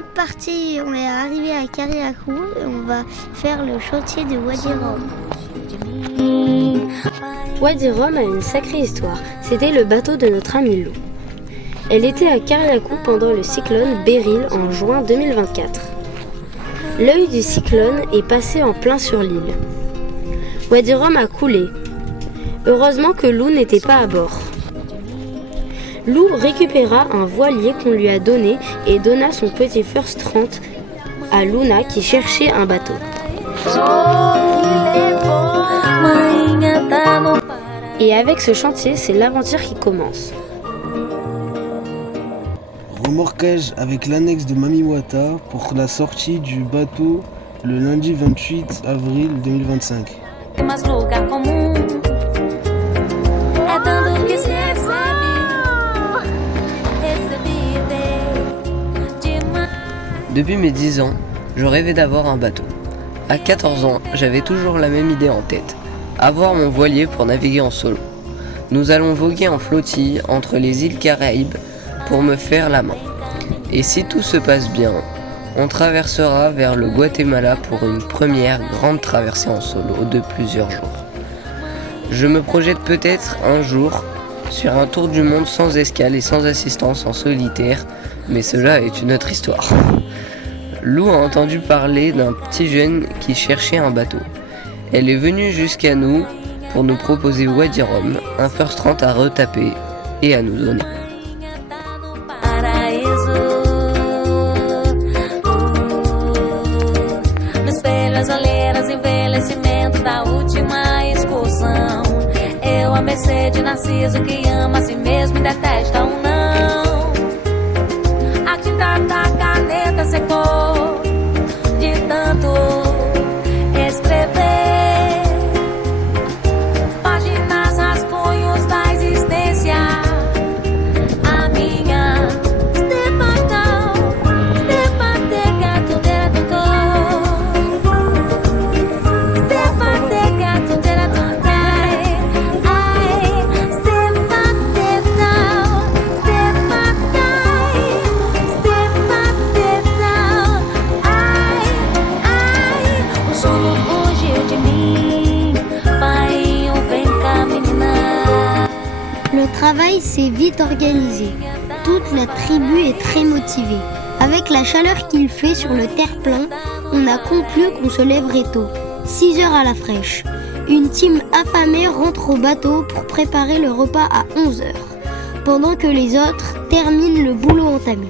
c'est parti, on est arrivé à Cariacou et on va faire le chantier de Wadi Rum. Wadi Rum a une sacrée histoire, c'était le bateau de notre ami Lou. Elle était à Cariacou pendant le cyclone Beryl en juin 2024. L'œil du cyclone est passé en plein sur l'île. Wadi Rum a coulé. Heureusement que Lou n'était pas à bord. Lou récupéra un voilier qu'on lui a donné et donna son petit First 30 à Luna qui cherchait un bateau. Et avec ce chantier, c'est l'aventure qui commence. Remorquage avec l'annexe de Mamiwata pour la sortie du bateau le lundi 28 avril 2025. Depuis mes 10 ans, je rêvais d'avoir un bateau. À 14 ans, j'avais toujours la même idée en tête, avoir mon voilier pour naviguer en solo. Nous allons voguer en flottille entre les îles Caraïbes pour me faire la main. Et si tout se passe bien, on traversera vers le Guatemala pour une première grande traversée en solo de plusieurs jours. Je me projette peut-être un jour sur un tour du monde sans escale et sans assistance en solitaire, mais cela est une autre histoire. Lou a entendu parler d'un petit jeune qui cherchait un bateau. Elle est venue jusqu'à nous pour nous proposer Wadi Rum, un First 30 à retaper et à nous donner. De Narciso que ama a si mesmo e detesta um não. A tinta da caneta secou de tanto escrever. Páginas, rascunhos da existência. A minha debatão, debater gato dela tentou. Debater gato dela tentou. Le travail s'est vite organisé. Toute la tribu est très motivée. Avec la chaleur qu'il fait sur le terre-plein, on a conclu qu'on se lèverait tôt, 6 heures à la fraîche. Une team affamée rentre au bateau pour préparer le repas à 11 heures, pendant que les autres terminent le boulot entamé.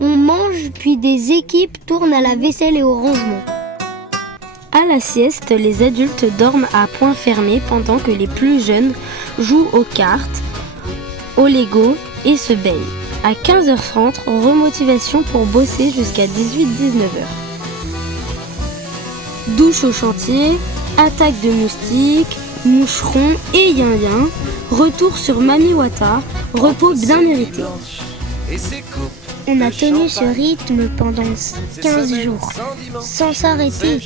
On mange, puis des équipes tournent à la vaisselle et au rangement. À la sieste, les adultes dorment à point fermé pendant que les plus jeunes jouent aux cartes, au Lego et se baignent. À 15h30, remotivation pour bosser jusqu'à 18-19h. Douche au chantier, attaque de moustiques, moucherons et yin-yin, retour sur Mamiwata, repos bien mérité. On a tenu ce rythme pendant 15 jours, sans s'arrêter.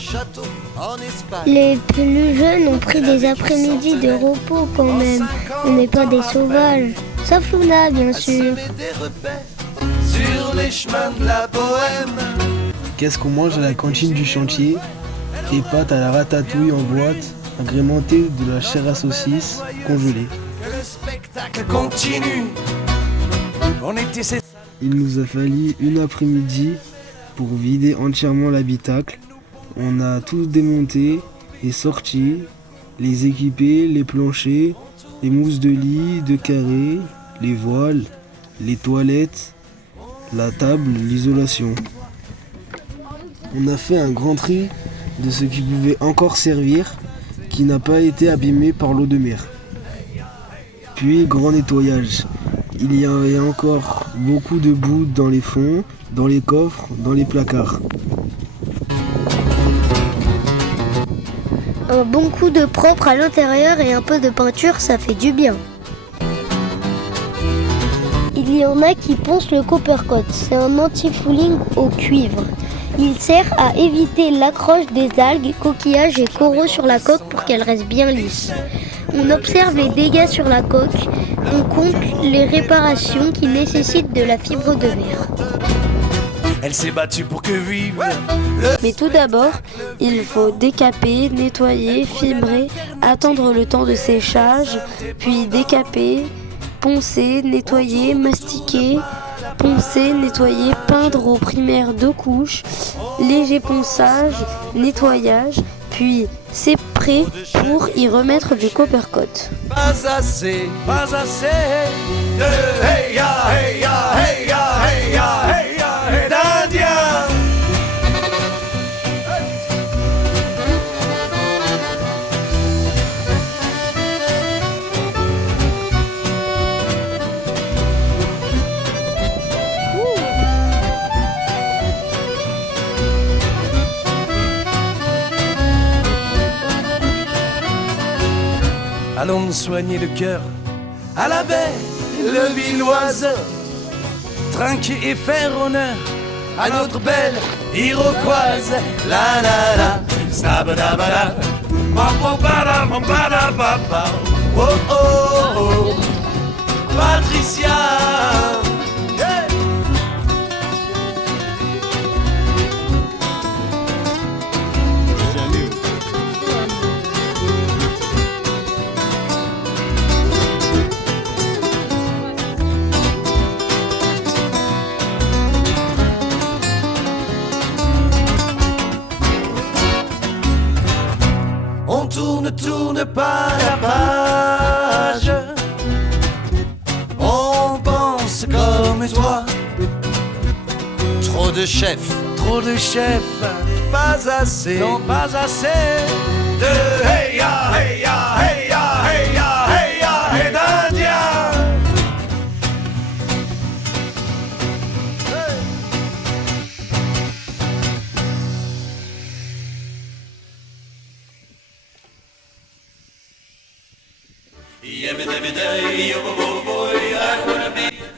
Les plus jeunes ont pris des après-midi de repos quand même. On n'est pas des sauvages. Sauf Luna, bien sûr. Qu'est-ce qu'on mange à la cantine du chantier? Des pâtes à la ratatouille en boîte, agrémentées de la chair à saucisse congelée. Il nous a fallu une après-midi pour vider entièrement l'habitacle. On a tout démonté et sorti, les équipés, les planchers, les mousses de lit, de carré, les voiles, les toilettes, la table, l'isolation. On a fait un grand tri de ce qui pouvait encore servir, qui n'a pas été abîmé par l'eau de mer. Puis grand nettoyage. Il y avait encore beaucoup de boue dans les fonds, dans les coffres, dans les placards. Un bon coup de propre à l'intérieur et un peu de peinture, ça fait du bien. Il y en a qui poncent le coppercoat, c'est un anti-fouling au cuivre. Il sert à éviter l'accroche des algues, coquillages et coraux sur la coque pour qu'elle reste bien lisse. On observe les dégâts sur la coque, on compte les réparations qui nécessitent de la fibre de verre. elle s'est battue pour que vive. Mais tout d'abord, il faut décaper, nettoyer, fibrer, attendre le temps de séchage, puis décaper, poncer, nettoyer, mastiquer, poncer, nettoyer, peindre au primaire 2 couches, léger ponçage, nettoyage, puis c'est prêt pour y remettre du coppercoat. Pas assez de hey ya, hey ya, hey ya, hey ya, hey ya, hey d'Indien. Allons nous soigner le cœur à la belle Villoise, trinquer et faire honneur à notre belle Iroquoise. La la la, stabadabada, bambambada, bambada, baba. Oh oh oh, Patricia. Yeah. On tourne pas la page. On pense comme toi. Trop de chefs, pas assez, non pas assez de hey ya, hey ya, hey ya, hey ya, hey ya, hey d'Indien.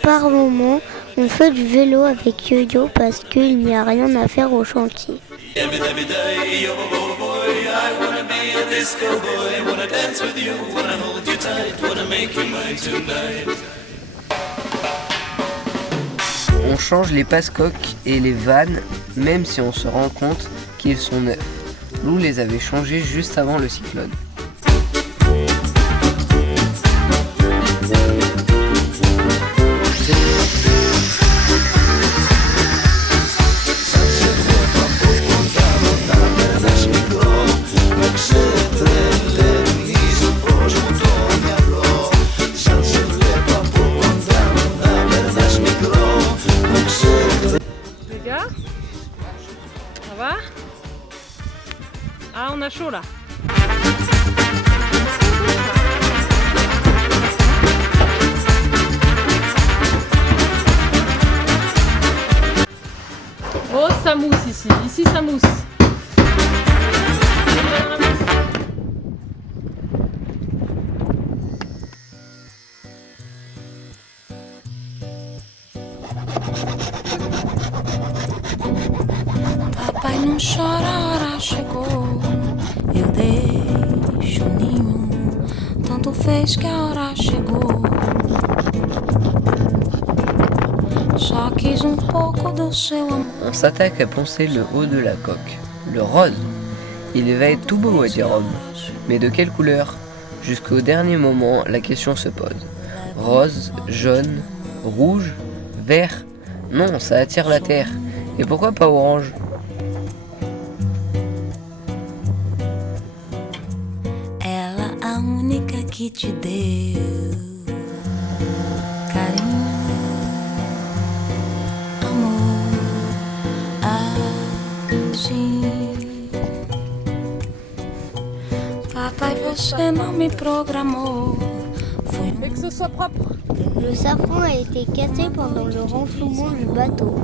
Par moments, on fait du vélo avec Yo-Yo parce qu'il n'y a rien à faire au chantier. On change les passe-coques et les vannes, même si on se rend compte qu'ils sont neufs. Lou les avait changés juste avant le cyclone. Les gars, ça va? Ah, on a chaud là. Oh, ça mousse ici. Ici, ça mousse. Papai não chora, a hora chegou. Eu deixo o ninho, tanto fez que a hora chegou. Só quis pouco do seu amor. On s'attaque à poncer le haut de la coque, le rose. Il va être tout beau, a dit Rome. Mais de quelle couleur? Jusqu'au dernier moment, la question se pose. Rose, jaune, rouge, vert? Non, ça attire la terre. Et pourquoi pas orange? Ela a única que te deu carinho, amor, assim. Papai, você não me programou. Foi Et que ce soit propre. Le safran a été cassé pendant le renflouement du bateau.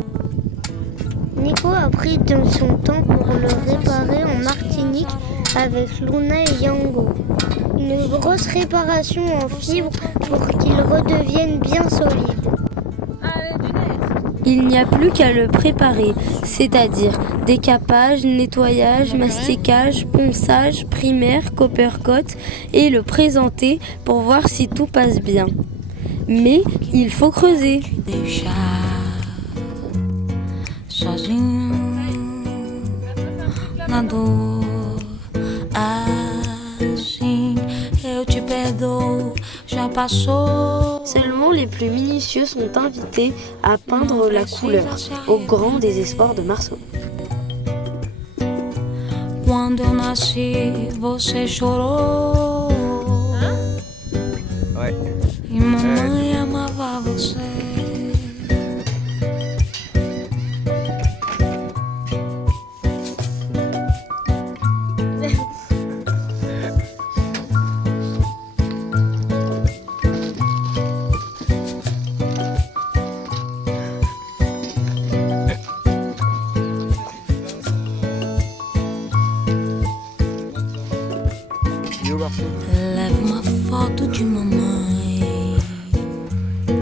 Nico a pris de son temps pour le réparer en Martinique avec Luna et Yango. Une grosse réparation en fibre pour qu'il redevienne bien solide. Il n'y a plus qu'à le préparer, c'est-à-dire décapage, nettoyage, masticage, ponçage, primaire, coppercoat et le présenter pour voir si tout passe bien. Mais il faut creuser. sozinho na dor. Assim eu te perdoo, já passou. Seulement les plus minutieux sont invités à peindre la couleur, au grand désespoir de Marceau. Quando eu nasci, você chorou. Ouais. E mamãe amava você. Leva uma foto de mamãe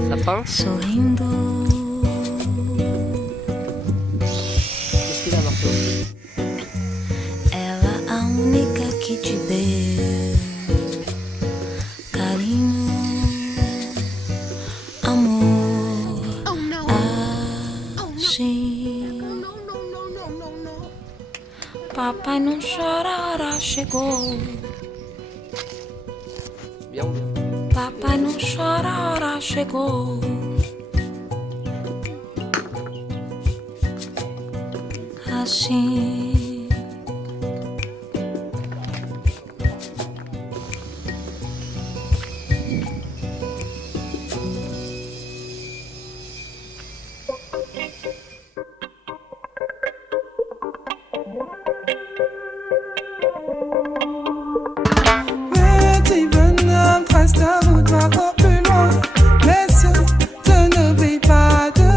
Ça peint? sorrindo. Qu'est-ce qu'il a, Marceau? Ela a única que te deu carinho, amor. Assim. Papai não chora, a hora chegou. Bien ou bien? Papai não chora, a hora chegou. Assim. Petit bonhomme, trace ta route, va encore plus loin. Mais surtout n'oublie pas de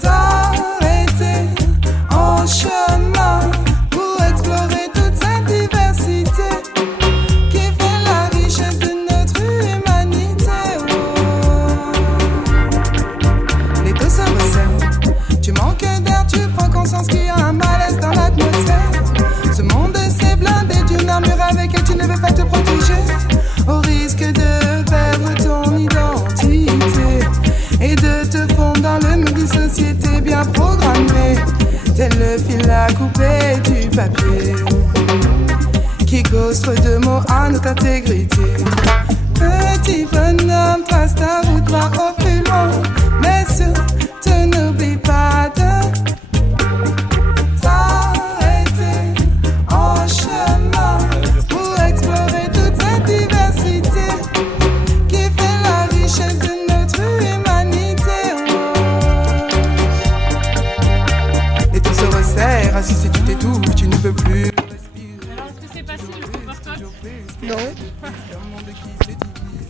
t'arrêter en chemin pour explorer toute cette diversité qui fait la richesse de notre humanité. Les deux se resserrent. Tu manques d'air, tu prends conscience qu'il y a un malaise dans l'atmosphère. Ce monde s'est blindé d'une armure avec elle tu ne veux pas te protéger, au risque de perdre ton identité et de te fondre dans le moule d'une société bien programmée, tel le fil à couper du papier qui cause trop de mots à notre intégrité. Petit bonhomme, trace ta route, va au plus loin, mais surtout n'oublie pas de t'arrêter en chemin pour explorer toute cette diversité qui fait la richesse de notre humanité. Et tout se resserre, ainsi si tu t'étouffes, tu ne peux plus. Alors, est-ce que c'est facile le coup post-it? Non.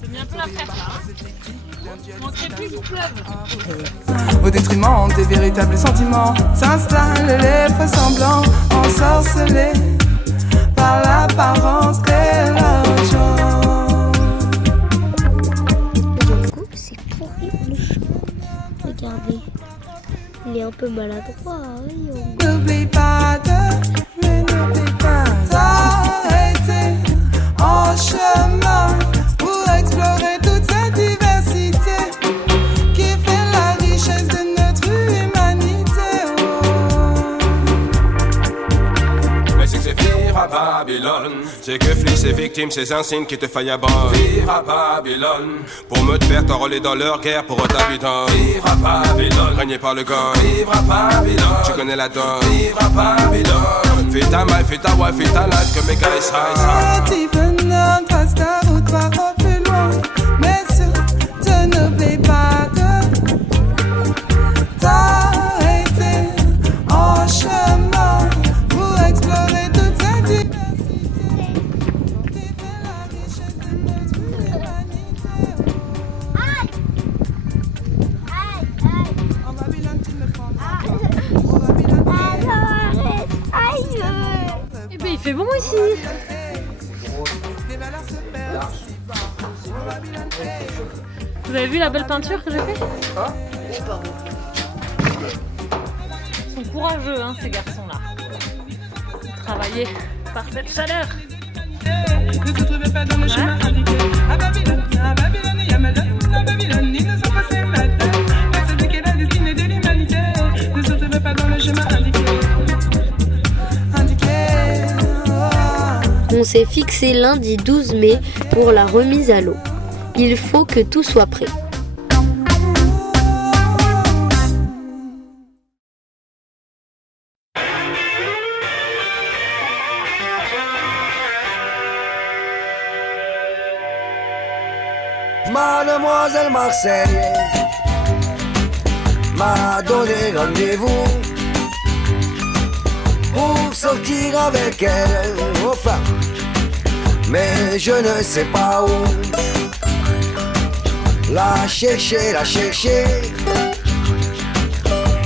C'est bientôt la fête là. Hein. Manquerait plus qu'il pleuve. Au détriment des véritables sentiments s'installent les faux semblants, ensorcelés par l'apparence de l'argent. Du coup, c'est horrible le chant. Regardez, il est un peu maladroit. N'oublie pas mais n'oublie pas t'arrêter en chemin pour explorer toute cette diversité qui fait la richesse de notre humanité. Mais c'est que c'est vivre à Babylone. C'est que flics et victimes, ces insignes qui te faillent à bord. Vivre à Babylone. Pour me te faire t'enrôler dans leur guerre pour t'habitants. Vivre à Babylone. Régné par le gun. Vivre à Babylone. Tu connais la donne. Vivre à Babylone. Fais ta maille, fais ta wife, fais ta life que mes gars ils seraient. Petit bonhomme, trace ta route, va au plus loin, mais surtout n'oublie pas de t'arrêter en chemin pour explorer toute cette diversité qui fait la richesse de notre humanité. En Babylone, tu me prendras. En Babylone, Eh ben, il fait bon ici. les valeurs se perdent. En Babylone, Vous avez vu la belle peinture que j'ai fait? Ils sont courageux, hein, ces garçons-là. Ils travaillaient par cette chaleur. ne se trouvait pas dans le chemin indiqué. À Babylone, il y a Madone, à Babylone, ils nous ont passé la tête. À celui qui est la destinée de l'humanité. s'est fixé lundi 12 mai pour la remise à l'eau. Il faut que tout soit prêt. Mademoiselle Marseille m'a donné rendez-vous pour sortir avec elle, enfin, mais je ne sais pas où. La chercher,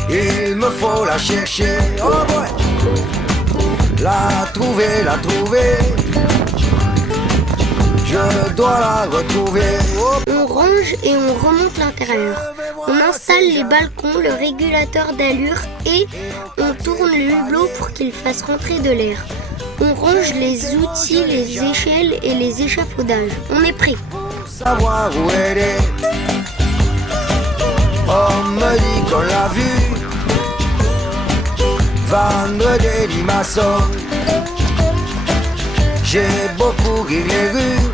il me faut la chercher, oh ouais. La trouver, je dois la retrouver. On range et on remonte l'intérieur. On installe les balcons, le régulateur d'allure et on tourne le hublot pour qu'il fasse rentrer de l'air. On range les outils, les échelles et les échafaudages. On est prêt. Savoir où elle est. On me dit qu'on l'a vue vendre des limaçons. J'ai beaucoup ri les rues,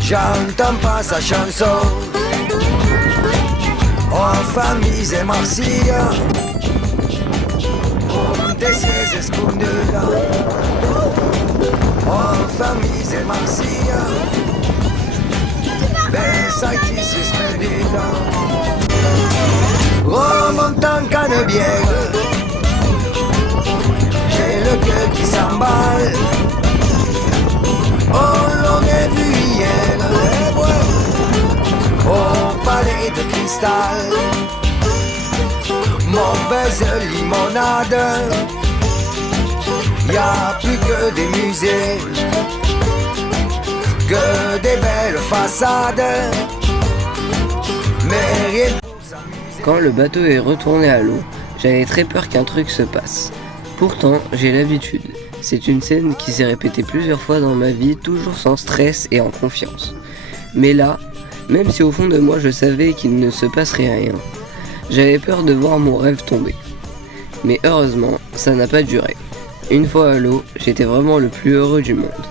j'entends pas sa chanson. Oh famille et Marcia, te sies escondida. Oh famille et Marcia, besa y ti si sperdida. Remontant Canebière, j'ai le cœur qui s'emballe. On l'aurait vu hier, au palais de cristal. Mauvaise limonade, y a plus que des musées, que des belles façades, mais rien. Quand le bateau est retourné à l'eau, j'avais très peur qu'un truc se passe. Pourtant, j'ai l'habitude. C'est une scène qui s'est répétée plusieurs fois dans ma vie, toujours sans stress et en confiance. Mais là, même si au fond de moi je savais qu'il ne se passerait rien, j'avais peur de voir mon rêve tomber. Mais heureusement, ça n'a pas duré. Une fois à l'eau, j'étais vraiment le plus heureux du monde.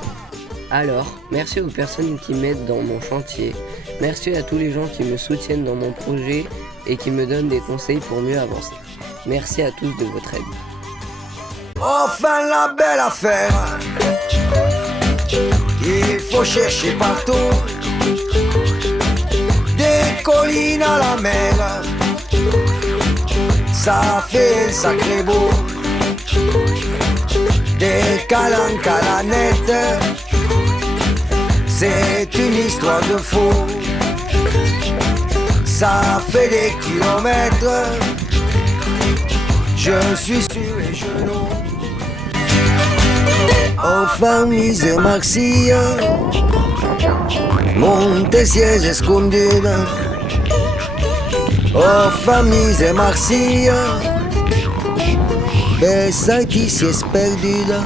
Alors, merci aux personnes qui m'aident dans mon chantier. Merci à tous les gens qui me soutiennent dans mon projet et qui me donnent des conseils pour mieux avancer. Merci à tous de votre aide. Enfin la belle affaire, il faut chercher partout, des collines à la mer, ça fait sacré beau, des calanques à la nette, c'est une histoire de fou, ça fait des kilomètres, je suis sur les genoux. Oh famille et Marcia, monte si es escondida. Oh famille et Marcia, besa y ti si es perdida.